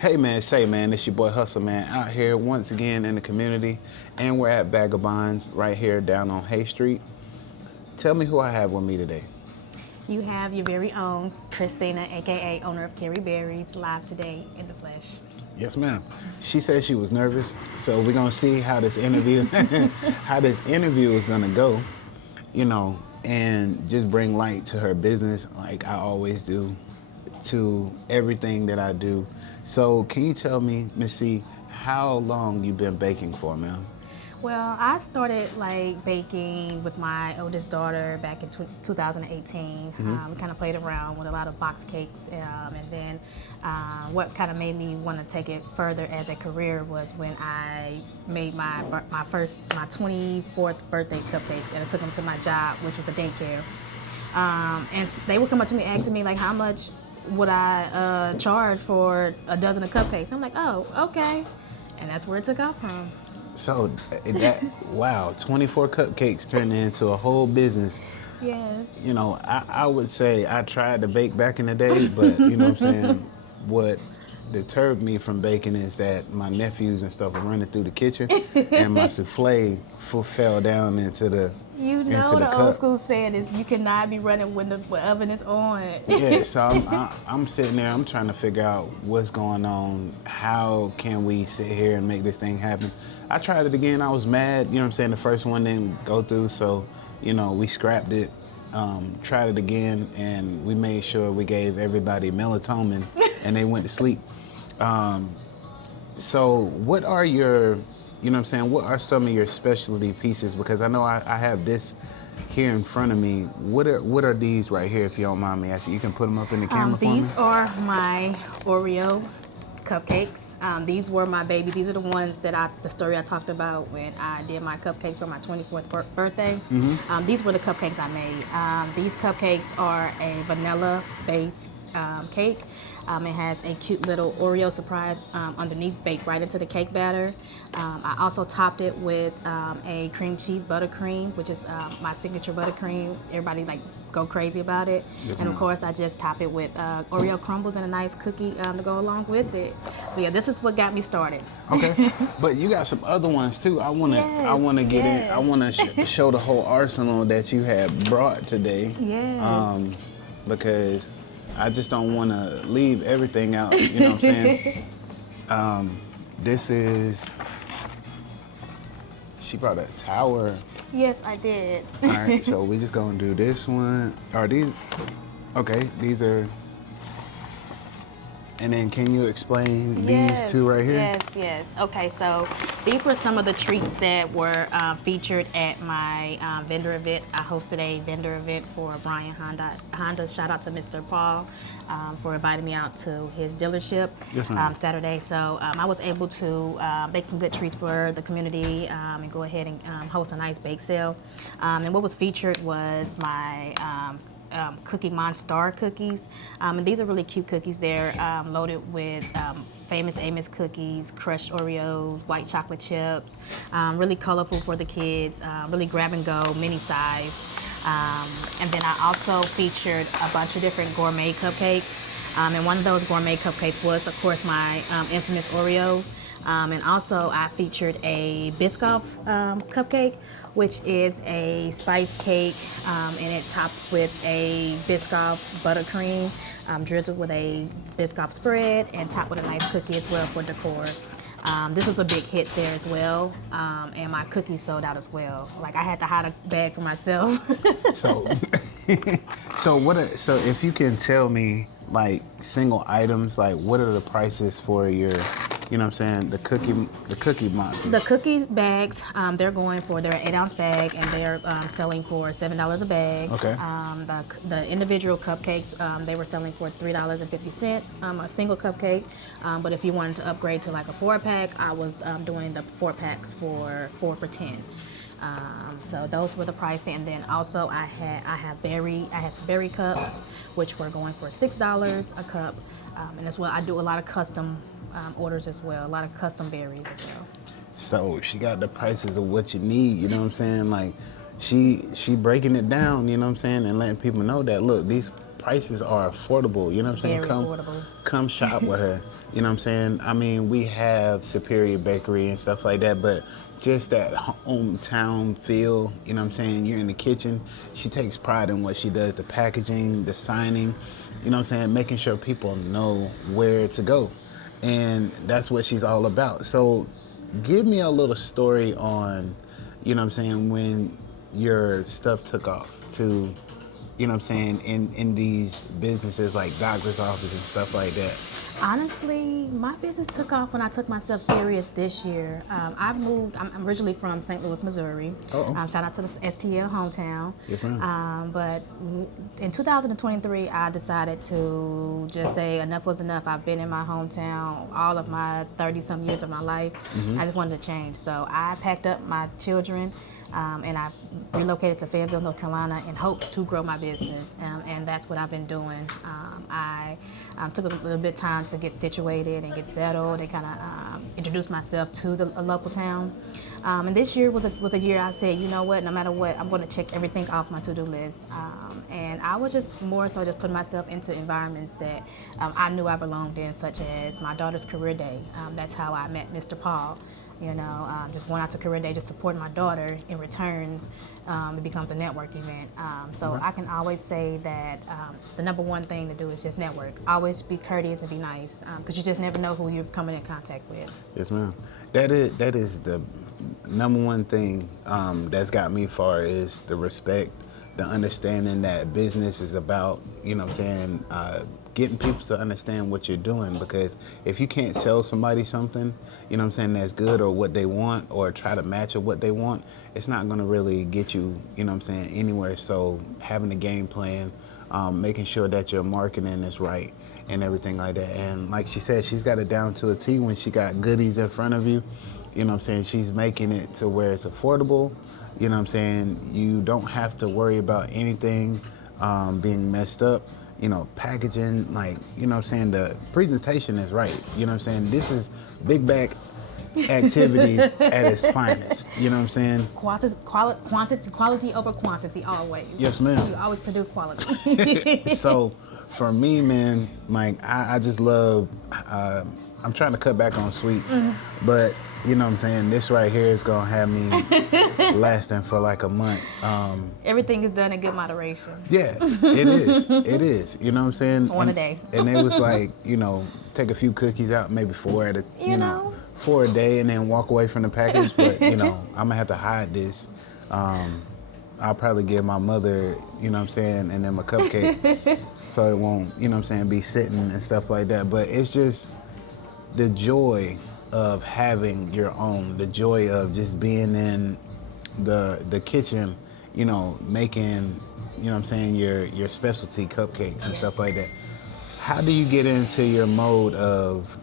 Hey man, say man, it's your boy Hustle Man out here once again in the community, and we're at Vagabonds right here down on Hay Street. Tell me who I have with me today. You have your very own Christina, aka owner of Carrie Berries, live today in the flesh. Yes, ma'am. She said she was nervous, so we're gonna see how this interview how this interview is gonna go, and just bring light to her business like I always do to everything that I do. So can you tell me, Miss C, how long you been baking for, ma'am? Well, I started baking with my oldest daughter back in 2018. We kind of played around with a lot of box cakes, and then what kind of made me want to take it further as a career was when I made my 24th birthday cupcakes, and I took them to my job, which was a daycare. And they would come up to me asking me how much would I charge for a dozen of cupcakes. I'm like, oh, okay, and that's where it took off from. So wow, 24 cupcakes turned into a whole business. Yes. I would say I tried to bake back in the day, but you know what I'm saying? What deterred me from baking is that my nephews and stuff were running through the kitchen and my souffle fell down into the The cup. old school saying is you cannot be running when the oven is on. Yeah, so I'm sitting there, I'm trying to figure out what's going on. How can we sit here and make this thing happen? I tried it again, I was mad, the first one didn't go through, so, we scrapped it, tried it again, and we made sure we gave everybody melatonin and they went to sleep. So what are your, what are some of your specialty pieces? Because I know I have this here in front of me. What are these right here, if you don't mind me asking? You can put them up in the camera for me? These are my Oreo cupcakes. These were my babies. These are the ones the story I talked about when I did my cupcakes for my 24th birthday. These were the cupcakes I made. These cupcakes are a vanilla-based cake. It has a cute little Oreo surprise underneath, baked right into the cake batter. I also topped it with a cream cheese buttercream, which is my signature buttercream. Everybody go crazy about it. Yes, and of course, I just top it with Oreo crumbles and a nice cookie to go along with it. But yeah, this is what got me started. Okay, but you got some other ones too. I wanna get in. I wanna show the whole arsenal that you have brought today. Yes. Because I just don't want to leave everything out. You know what I'm saying? This is. She brought a tower. Yes, I did. All right, so we just gonna do this one. Are these? Okay, these are. And then can you explain these two right here? Yes. Okay, so these were some of the treats that were featured at my vendor event. I hosted a vendor event for Brian Honda. Shout out to Mr. Paul for inviting me out to his dealership Saturday. So I was able to make some good treats for the community and go ahead and host a nice bake sale. And what was featured was my Cookie Monster cookies, and these are really cute cookies. They're loaded with Famous Amos cookies, crushed Oreos, white chocolate chips, really colorful for the kids, really grab and go, mini size. And then I also featured a bunch of different gourmet cupcakes, and one of those gourmet cupcakes was, of course, my infamous Oreo. And also I featured a Biscoff cupcake, which is a spice cake, and it topped with a Biscoff buttercream, drizzled with a Biscoff spread, and topped with a nice cookie as well for decor. This was a big hit there as well, and my cookies sold out as well. I had to hide a bag for myself. So, so if you can tell me single items, what are the prices for your, the cookie monsters? The cookie bags, they're an 8-ounce bag, and they're selling for $7 a bag. Okay. The individual cupcakes, they were selling for $3.50 a single cupcake. But if you wanted to upgrade to a 4-pack, I was doing the 4-packs for 4 for $10. So those were the pricing, and then also I had some berry cups, which were going for $6 a cup, and as well I do a lot of custom orders as well, a lot of custom berries as well. So she got the prices of what you need, you know what I'm saying? She breaking it down, you know what I'm saying, and letting people know that look, these prices are affordable, you know what I'm saying? Very affordable. Come shop with her. You know what I'm saying? I mean, we have Superior Bakery and stuff like that, but just that hometown feel, you know what I'm saying? You're in the kitchen. She takes pride in what she does, the packaging, the signing, you know what I'm saying? Making sure people know where to go. And that's what she's all about. So give me a little story on, you know what I'm saying, when your stuff took off to, you know what I'm saying, in these businesses like doctor's office and stuff like that. Honestly, my business took off when I took myself serious this year. I moved, I'm originally from St. Louis, Missouri. Uh-oh. Shout out to the STL hometown. Yes, ma'am. But in 2023, I decided to just say enough was enough. I've been in my hometown all of my 30-some years of my life. I just wanted to change. So I packed up my children and I've relocated to Fayetteville, North Carolina in hopes to grow my business. And that's what I've been doing. I took a little bit of time to get situated and get settled and kind of introduce myself to a local town. And this year was a year I said, you know what, no matter what, I'm going to check everything off my to-do list. And I was just more so just putting myself into environments that I knew I belonged in, such as my daughter's career day. That's how I met Mr. Paul. You know, just going out to career day, just supporting my daughter in returns, it becomes a network event. So I can always say that the number one thing to do is just network. Always be courteous and be nice, because you just never know who you're coming in contact with. Yes, ma'am. That is the number one thing that's got me far is the respect, the understanding that business is about, you know what I'm saying, getting people to understand what you're doing, because if you can't sell somebody something, you know what I'm saying, that's good or what they want or try to match or what they want, it's not going to really get you, you know what I'm saying, anywhere. So having a game plan, making sure that your marketing is right and everything like that. And like she said, she's got it down to a T when she got goodies in front of you. You know what I'm saying? She's making it to where it's affordable. You know what I'm saying? You don't have to worry about anything being messed up. You know, packaging, like, you know what I'm saying? The presentation is right. You know what I'm saying? This is big back activities at its finest. You know what I'm saying? Quality over quantity, always. Yes, ma'am. You always produce quality. So for me, man, like, I just love, I'm trying to cut back on sweets, but you know what I'm saying, this right here is gonna have me lasting for like a month. Everything is done in good moderation. Yeah, it is. It is. You know what I'm saying? One a day. And it was like, you know, take a few cookies out, maybe 4 at a, you know, 4 a day, and then walk away from the package. But you know, I'm gonna have to hide this. I'll probably give my mother, you know what I'm saying, and then my cupcake, so it won't, you know what I'm saying, be sitting and stuff like that. But it's just the joy of having your own, the joy of just being in the kitchen, you know, making, you know what I'm saying, your specialty cupcakes and stuff like that. How do you get into your mode of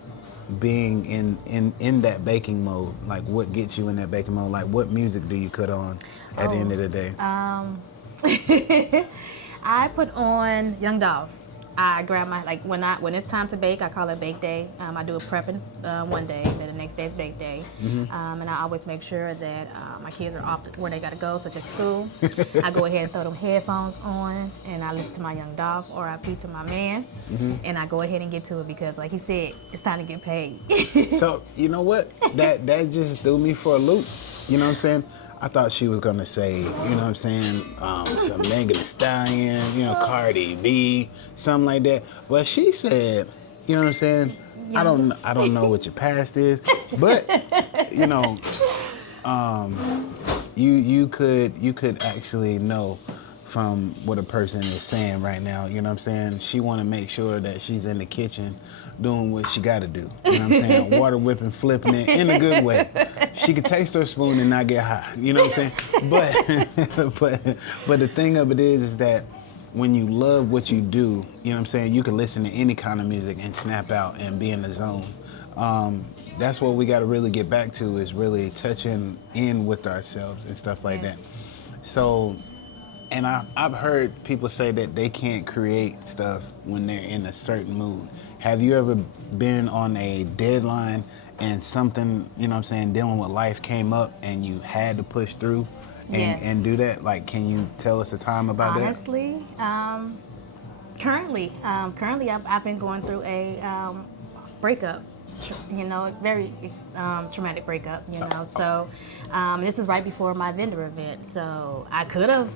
being in that baking mode? Like, what gets you in that baking mode? Like, what music do you put on at the end of the day? I put on Young Dolph. I grab my, like, when it's time to bake, I call it bake day. I do a prepping one day, then the next day is bake day. And I always make sure that my kids are off to where they gotta go, such as school. I go ahead and throw them headphones on, and I listen to my Young Dolph, or I beat to my man, and I go ahead and get to it, because like he said, it's time to get paid. So, you know what? That just threw me for a loop. You know what I'm saying? I thought she was gonna say, you know what I'm saying, some Megan Thee Stallion, you know, Cardi B, something like that. But she said, you know what I'm saying, I don't know what your past is, but you know, you could actually know from what a person is saying right now. You know what I'm saying? She want to make sure that she's in the kitchen doing what she got to do. You know what I'm saying? Water whipping, flipping it in a good way. She could taste her spoon and not get high. You know what I'm saying? But the thing of it is that when you love what you do, you know what I'm saying, you can listen to any kind of music and snap out and be in the zone. That's what we got to really get back to, is really touching in with ourselves and stuff like that. So, and I've heard people say that they can't create stuff when they're in a certain mood. Have you ever been on a deadline and something, you know what I'm saying, dealing with life came up and you had to push through and do that? Like, can you tell us a time about that? Honestly, currently I've been going through a breakup. Very traumatic breakup. So this is right before my vendor event. So I could have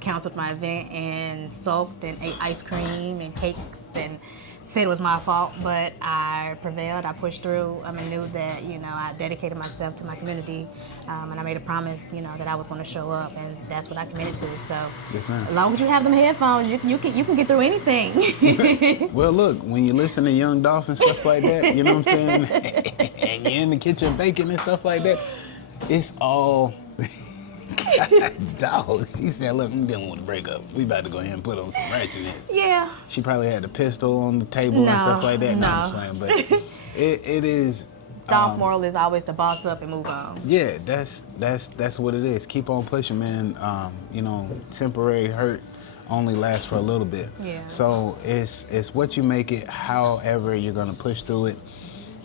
canceled my event and sulked and ate ice cream and cakes and said it was my fault, but I prevailed. I pushed through. I knew that I dedicated myself to my community, and I made a promise that I was going to show up, and that's what I committed to. So Yes, ma'am. as long as you have them headphones, you can get through anything. Well, look, when you listen to Young Dolph and stuff like that, you know what I'm saying? And you're in the kitchen baking and stuff like that, it's all. Dog, she said, look, I'm dealing with a breakup. We about to go ahead and put on some ratchetness. Yeah. She probably had a pistol on the table and stuff like that. No. I'm just playing, but it is. Dolph moral is always to boss up and move on. Yeah, that's what it is. Keep on pushing, man. Temporary hurt only lasts for a little bit. Yeah. So it's what you make it, however you're gonna push through it.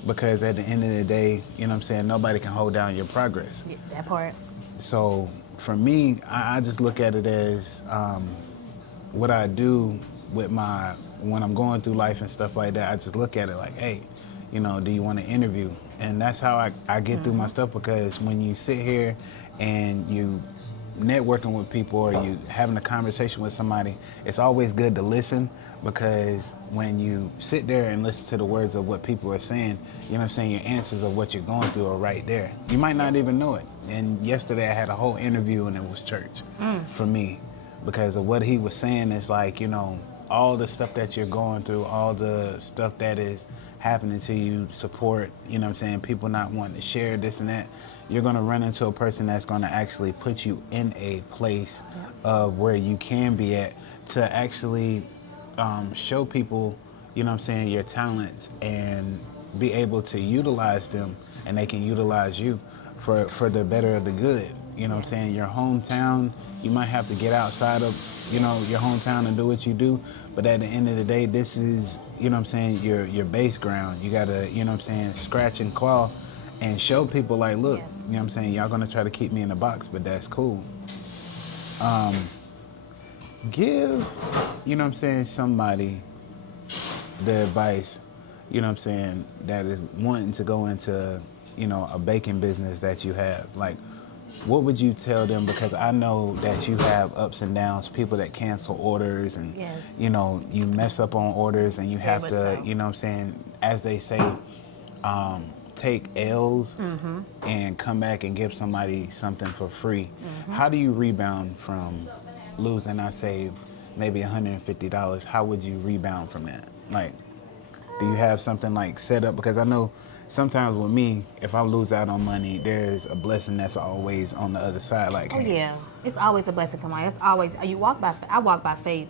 Because at the end of the day, you know what I'm saying, nobody can hold down your progress. Yeah, that part. So for me, I just look at it as what I do with when I'm going through life and stuff like that. I just look at it like, hey, do you want to interview? And that's how I get through my stuff, because when you sit here and you networking with people or you having a conversation with somebody, it's always good to listen, because when you sit there and listen to the words of what people are saying, you know what I'm saying, your answers of what you're going through are right there. You might not even know it. And yesterday I had a whole interview and it was church for me, because of what he was saying is like, all the stuff that you're going through, all the stuff that is happening to you, support, you know what I'm saying, people not wanting to share this and that, you're going to run into a person that's going to actually put you in a place of where you can be at to actually show people, you know what I'm saying, your talents and be able to utilize them, and they can utilize you for the better of the good. You know what I'm saying? Your hometown, you might have to get outside of, your hometown and do what you do, but at the end of the day, this is, you know what I'm saying, your base ground. You gotta, you know what I'm saying, scratch and claw and show people like, look, you know what I'm saying, y'all gonna try to keep me in the box, but that's cool. Give, you know what I'm saying, somebody the advice, you know what I'm saying, that is wanting to go into, a baking business that you have. Like, what would you tell them? Because I know that you have ups and downs, people that cancel orders and, you mess up on orders and you have to, you know what I'm saying, as they say, take L's and come back and give somebody something for free. How do you rebound from losing, I say, maybe $150? How would you rebound from that? Like, do you have something like set up? Because I know sometimes with me, if I lose out on money, there's a blessing that's always on the other side. Like, oh yeah, it's always a blessing come on. It's always I walk by faith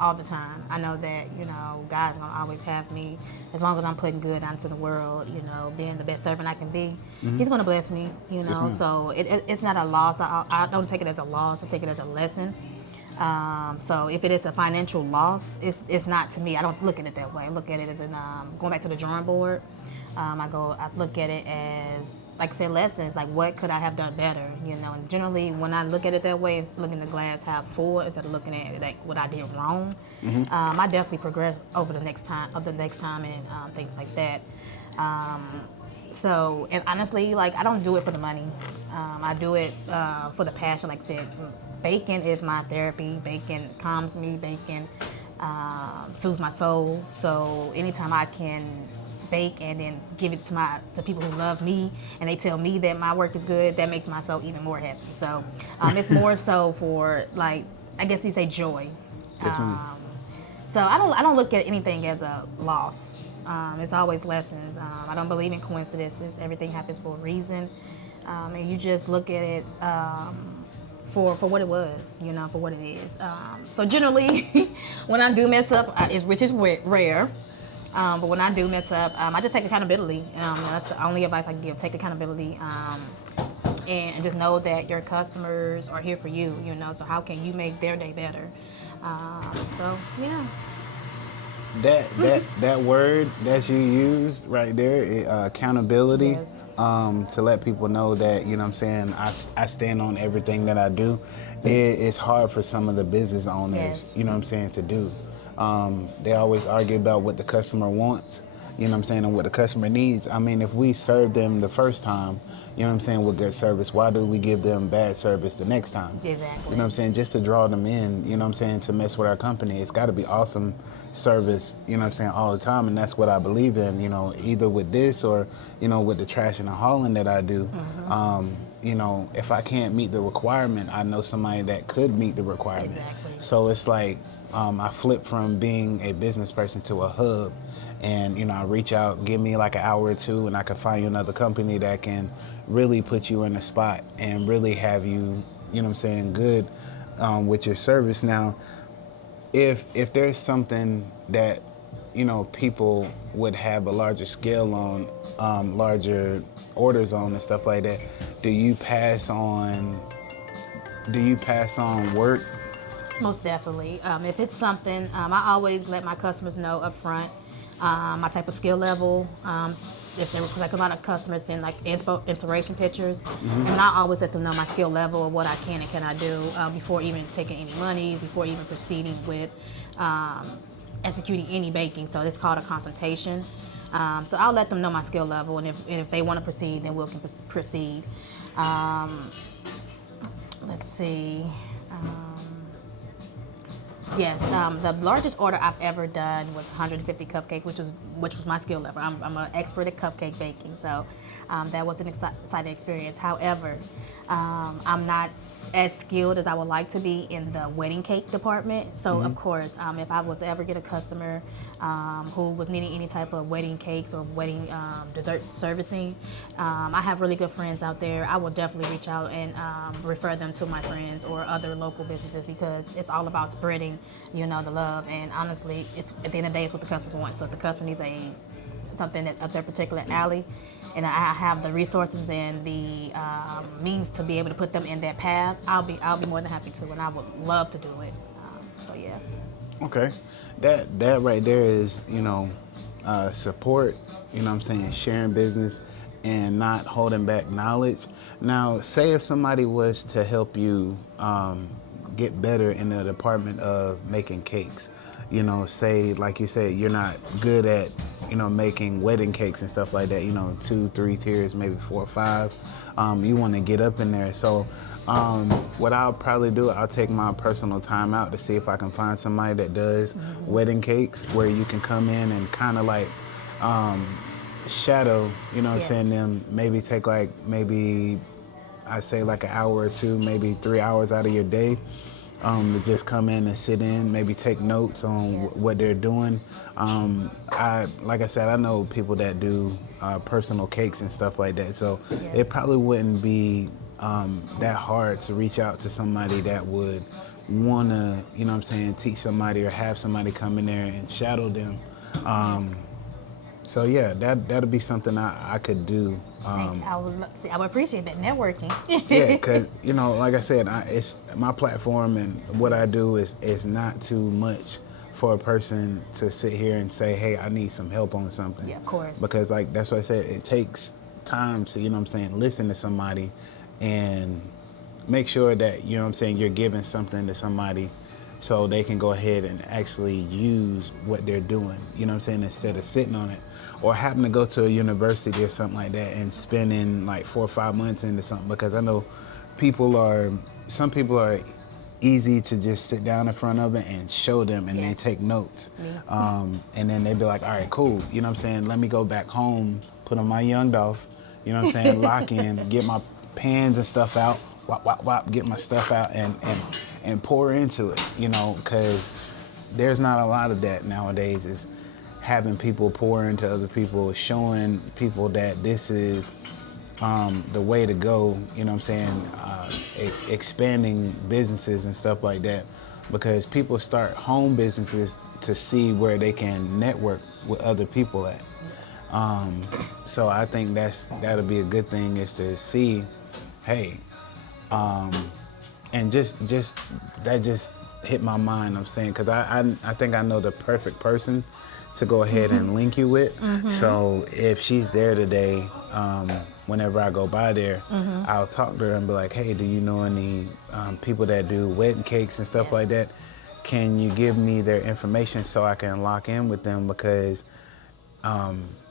all the time. I know that God's gonna always have me as long as I'm putting good out into the world. Being the best servant I can be. He's gonna bless me. So it's not a loss. I don't take it as a loss. I take it as a lesson. So if it is a financial loss, it's not to me. I don't look at it that way. I look at it as going back to the drawing board. I look at it as, like I said, lessons. Like, what could I have done better? And generally, when I look at it that way, looking at the glass half full instead of looking at it like what I did wrong, I definitely progress over the next time, and things like that. So, and honestly, like, I don't do it for the money. I do it for the passion. Like I said, baking is my therapy. Baking calms me. Baking soothes my soul. So anytime I can bake and then give it to people who love me and they tell me that my work is good, that makes my soul even more happy. So it's more so for, like, I guess you say joy. So I don't look at anything as a loss. It's always lessons. I don't believe in coincidences. Everything happens for a reason, and you just look at it for what it was, for what it is. So generally, when I do mess up, which is rare. But when I do mess up, I just take accountability. That's the only advice I can give. Take accountability, and just know that your customers are here for you. So how can you make their day better? So yeah. That word that you used right there, accountability. Yes. To let people know that, you know what I'm saying, I stand on everything that I do. It's hard for some of the business owners, Yes. you know what I'm saying, to do. They always argue about what the customer wants, you know what I'm saying, and what the customer needs. I mean, if we serve them the first time, you know what I'm saying, with good service, why do we give them bad service the next time? Exactly. You know what I'm saying, just to draw them in, you know what I'm saying, to mess with our company. It's got to be awesome service, you know what I'm saying, all the time, and that's what I believe in, you know, either with this or, you know, with the trash and the hauling that I do. You know, if I can't meet the requirement, I know somebody that could meet the requirement. Exactly. So it's like I flip from being a business person to a hub, and you know, I reach out, give me like an hour or two, and I can find you another company that can really put you in a spot and really have you, you know what I'm saying, good with your service. Now, if there's something that, you know, people would have a larger scale on, larger orders on and stuff like that, do you pass on work? Most definitely. If it's something, I always let my customers know up front my type of skill level. If they're, because like a lot of customers send like inspiration pictures, and I always let them know my skill level of what I can and cannot do before even taking any money, before even proceeding with executing any baking. So it's called a consultation. So I'll let them know my skill level, and if they want to proceed, then we'll proceed. Let's see. Yes, the largest order I've ever done was 150 cupcakes, which was my skill level. I'm an expert at cupcake baking, so that was an exciting experience. However, I'm not as skilled as I would like to be in the wedding cake department. So of course, if I was to ever get a customer who was needing any type of wedding cakes or wedding dessert servicing, I have really good friends out there. I will definitely reach out and refer them to my friends or other local businesses, because it's all about spreading, you know, the love. And honestly, it's at the end of the day, it's what the customers want. So if the customer needs something at their particular alley, and I have the resources and the means to be able to put them in that path, I'll be more than happy to, and I would love to do it. So yeah. Okay, that right there is, you know, support. You know what I'm saying, sharing business and not holding back knowledge. Now, say if somebody was to help you get better in the department of making cakes. You know, say like you said, you're not good at, you know, making wedding cakes and stuff like that. You know, 2, 3 tiers, maybe 4 or 5. You want to get up in there. So what I'll probably do, I'll take my personal time out to see if I can find somebody that does wedding cakes, where you can come in and kind of like shadow, you know what I'm saying, them maybe take like, maybe I say like an hour or 2, maybe 3 hours out of your day to just come in and sit in, maybe take notes on what they're doing. Like I said, I know people that do personal cakes and stuff like that, so it probably wouldn't be that hard to reach out to somebody that would want to, you know what I'm saying, teach somebody or have somebody come in there and shadow them. So yeah, that'll be something I could do. I would appreciate that networking. Yeah, because, you know, like I said, it's my platform, and what I do is not too much for a person to sit here and say, hey, I need some help on something. Yeah, of course. Because like that's what I said, it takes time to, you know what I'm saying, listen to somebody and make sure that, you know what I'm saying, you're giving something to somebody so they can go ahead and actually use what they're doing, you know what I'm saying, instead of sitting on it. Or happen to go to a university or something like that and spending like 4 or 5 months into something, because I know some people are easy to just sit down in front of it and show them and then take notes. And then they'd be like, all right, cool, you know what I'm saying, let me go back home, put on my young Dolph, you know what I'm saying, lock in, get my pans and stuff out, wop, wop, wop, get my stuff out and pour into it, you know, because there's not a lot of that nowadays. Is having people pour into other people, showing people that this is the way to go, you know what I'm saying, expanding businesses and stuff like that, because people start home businesses to see where they can network with other people at. So I think that'll be a good thing, is to see, hey, and just that just hit my mind, I'm saying, because I think I know the perfect person to go ahead and link you with. So if she's there today, whenever I go by there, I'll talk to her and be like, hey, do you know any people that do wedding cakes and stuff like that? Can you give me their information so I can lock in with them? Because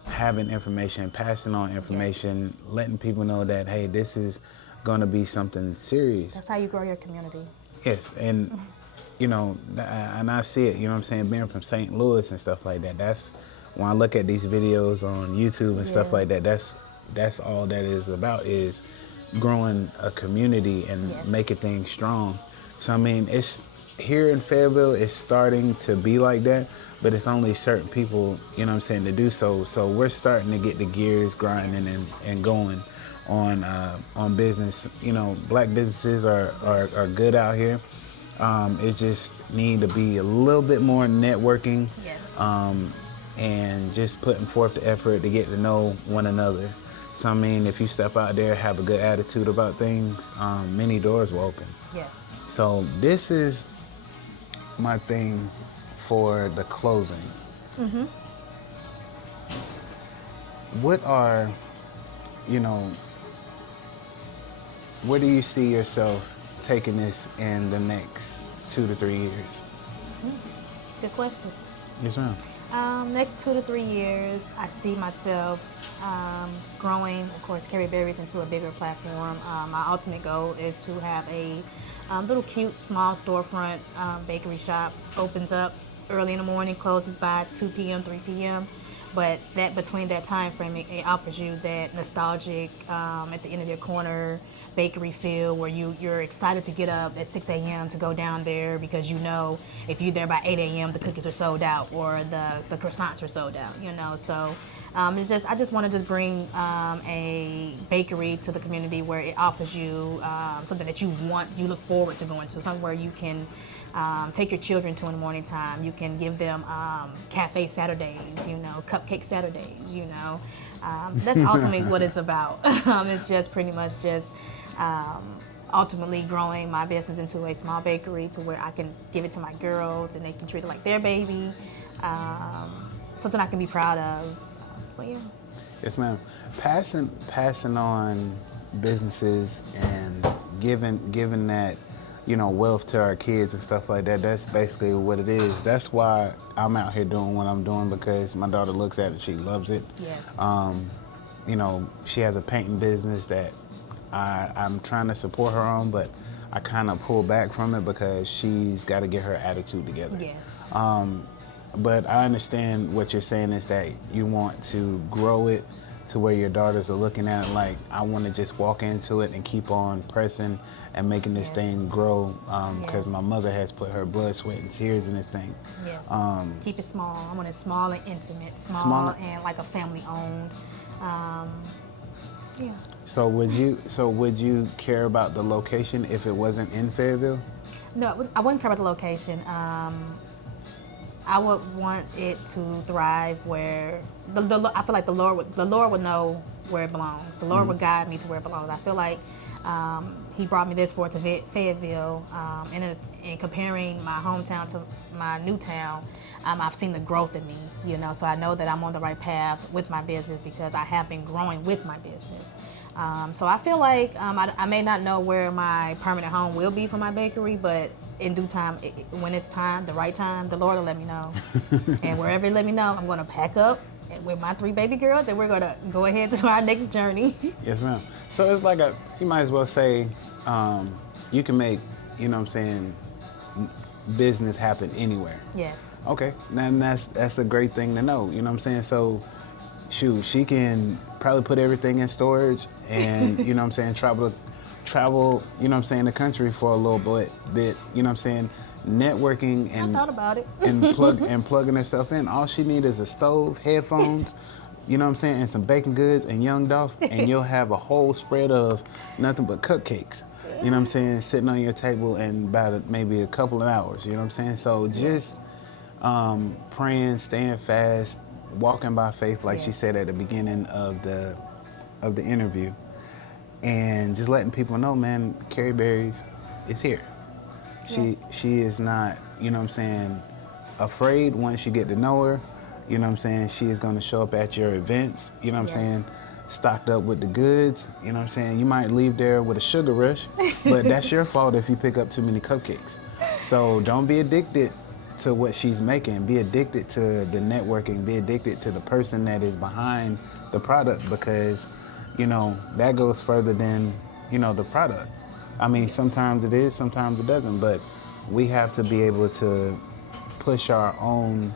having information, passing on information, letting people know that, hey, this is going to be something serious. That's how you grow your community. Yes, and you know, and I see it, you know what I'm saying, being from St. Louis and stuff like that. That's when I look at these videos on YouTube and stuff like that, that's all that is about, is growing a community and making things strong. So I mean, it's here in Fayetteville, it's starting to be like that, but it's only certain people, you know what I'm saying, to do so. So we're starting to get the gears grinding and going on business. You know, black businesses are good out here. It just need to be a little bit more networking, and just putting forth the effort to get to know one another. So I mean, if you step out there, have a good attitude about things, many doors will open. Yes. So this is my thing for the closing. What are, you know, where do you see yourself taking this in the next 2 to 3 years? Good question. Yes, ma'am. Next 2 to 3 years, I see myself growing, of course, Carrie Berries into a bigger platform. My ultimate goal is to have a little cute, small storefront bakery shop. Opens up early in the morning, closes by 2 p.m., 3 p.m. But that between that time frame, it offers you that nostalgic, at the end of your corner, bakery feel where you're excited to get up at 6 a.m. to go down there, because you know if you're there by 8 a.m. the cookies are sold out or the croissants are sold out, you know. So I just want to just bring a bakery to the community where it offers you something that you look forward to going to, somewhere you can take your children to in the morning time. You can give them cafe Saturdays, you know, cupcake Saturdays, you know. So that's ultimately what it's about. It's just pretty much just ultimately growing my business into a small bakery to where I can give it to my girls and they can treat it like their baby. Something I can be proud of. So yeah. Yes, ma'am. Passing on businesses and giving that, you know, wealth to our kids and stuff like that. That's basically what it is. That's why I'm out here doing what I'm doing, because my daughter looks at it, she loves it. Yes. You know, she has a painting business that I'm trying to support her on, but I kind of pull back from it because she's got to get her attitude together. Yes. But I understand what you're saying is that you want to grow it to where your daughters are looking at it like, I want to just walk into it and keep on pressing and making this thing grow, because my mother has put her blood, sweat, and tears in this thing. Yes. Keep it small. I want it small and intimate, small and like a family owned. Yeah. So would you care about the location if it wasn't in Fayetteville? No, I wouldn't care about the location. I would want it to thrive where I feel like the Lord would know where it belongs. The Lord would guide me to where it belongs. I feel like He brought me this far to Fayetteville, and comparing my hometown to my new town, I've seen the growth in me, you know. So I know that I'm on the right path with my business because I have been growing with my business. So I feel like I may not know where my permanent home will be for my bakery, but in due time, when it's time, the right time, the Lord will let me know. And wherever He let me know, I'm going to pack up with my 3 baby girls, and we're going to go ahead to our next journey. Yes, ma'am. So it's like you might as well say, you can make, you know what I'm saying, business happen anywhere. Yes. Okay, and that's a great thing to know, you know what I'm saying? So, shoot, she can probably put everything in storage and, you know what I'm saying, travel, you know what I'm saying, the country for a little bit, you know what I'm saying, networking and I thought about it. and plugging herself in. All she needs is a stove, headphones, you know what I'm saying, and some baking goods and Young Dolph, and you'll have a whole spread of nothing but cupcakes. You know what I'm saying, sitting on your table in about maybe a couple of hours, you know what I'm saying? So just praying, staying fast, walking by faith, like she said at the beginning of the interview, and just letting people know, man, Carrie Berries is here. She is not, you know what I'm saying, afraid once you get to know her. You know what I'm saying? She is going to show up at your events, you know what I'm saying? Stocked up with the goods, you know what I'm saying? You might leave there with a sugar rush, but that's your fault if you pick up too many cupcakes. So don't be addicted to what she's making. Be addicted to the networking. Be addicted to the person that is behind the product, because, you know, that goes further than, you know, the product. I mean, sometimes it is, sometimes it doesn't, but we have to be able to push our own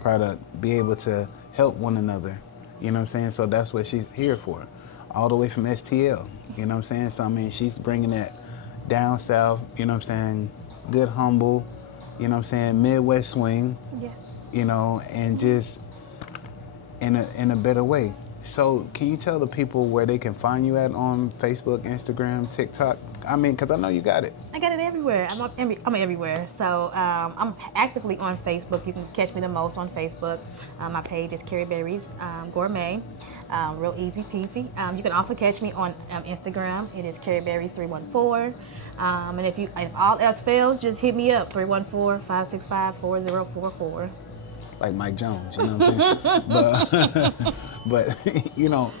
product, be able to help one another. You know what I'm saying? So that's what she's here for. All the way from STL. You know what I'm saying? So, I mean, she's bringing that down south, you know what I'm saying? Good, humble, you know what I'm saying? Midwest swing. Yes. You know, and just in a better way. So can you tell the people where they can find you at on Facebook, Instagram, TikTok? I mean, because I know you got it. I got it everywhere. I'm everywhere. So I'm actively on Facebook. You can catch me the most on Facebook. My page is Carrie Berry's Gourmet. Real easy peasy. You can also catch me on Instagram. It is Carrie Berry's 314. And if all else fails, just hit me up 314-565-4044. Like Mike Jones, you know what I'm saying? but you know,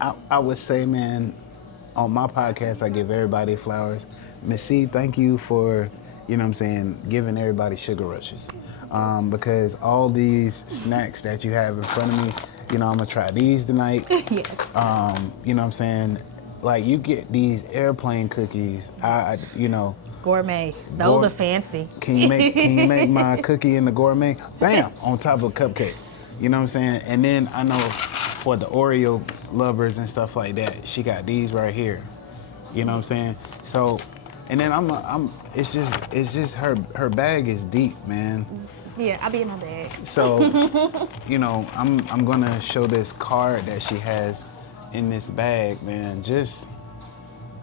I would say, man, on my podcast, I give everybody flowers. Miss C, thank you for, you know what I'm saying, giving everybody sugar rushes. Because all these snacks that you have in front of me, you know, I'm gonna try these tonight. Yes. You know what I'm saying? Like, you get these airplane cookies, you know. Gourmet. Those are fancy. Can you make my cookie in the gourmet? Bam! On top of a cupcake. You know what I'm saying? And then I know for the Oreo lovers and stuff like that, she got these right here. You know what I'm saying? So, and then it's just her bag is deep, man. Yeah, I'll be in my bag. So, you know, I'm gonna show this card that she has in this bag, man. Just,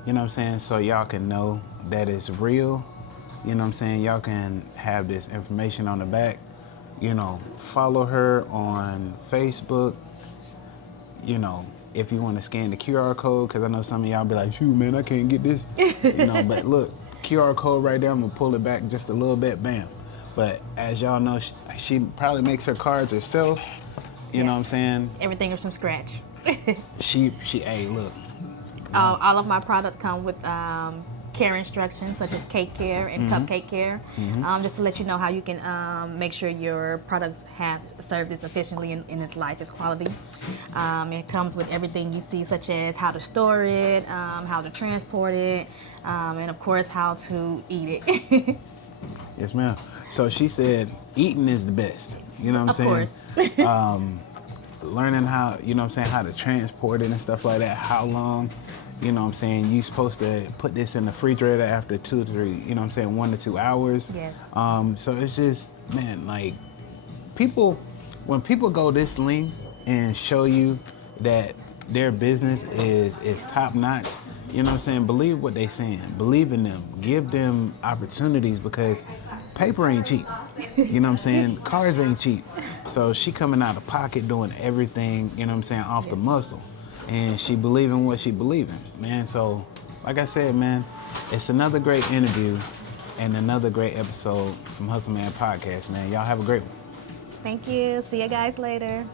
you know what I'm saying, so y'all can know that it's real. You know what I'm saying? Y'all can have this information on the back. You know, follow her on Facebook. You know, if you want to scan the QR code, because I know some of y'all be like, shoot, man, I can't get this. You know, but look, QR code right there. I'm going to pull it back just a little bit. Bam. But as y'all know, she probably makes her cards herself. You know what I'm saying? Everything is from scratch. Hey, look. All of my products come with care instructions, such as cake care and cupcake care, just to let you know how you can make sure your products serves as efficiently in its life, its quality. It comes with everything you see, such as how to store it, how to transport it, and of course how to eat it. Yes, ma'am. So she said eating is the best. You know what I'm saying? Of course. Learning how, you know what I'm saying, how to transport it and stuff like that, how long, you know what I'm saying, you supposed to put this in the refrigerator after 2 to 3, you know what I'm saying, 1 to 2 hours. Yes. So it's just, man, like, when people go this length and show you that their business is top notch, you know what I'm saying, believe what they saying, believe in them, give them opportunities, because paper ain't cheap. You know what I'm saying? Cars ain't cheap. So she coming out of pocket doing everything, you know what I'm saying, off the muscle. And she believe in what she believe in, man. So, like I said, man, it's another great interview and another great episode from Hustle Man Podcast, man. Y'all have a great one. Thank you. See you guys later.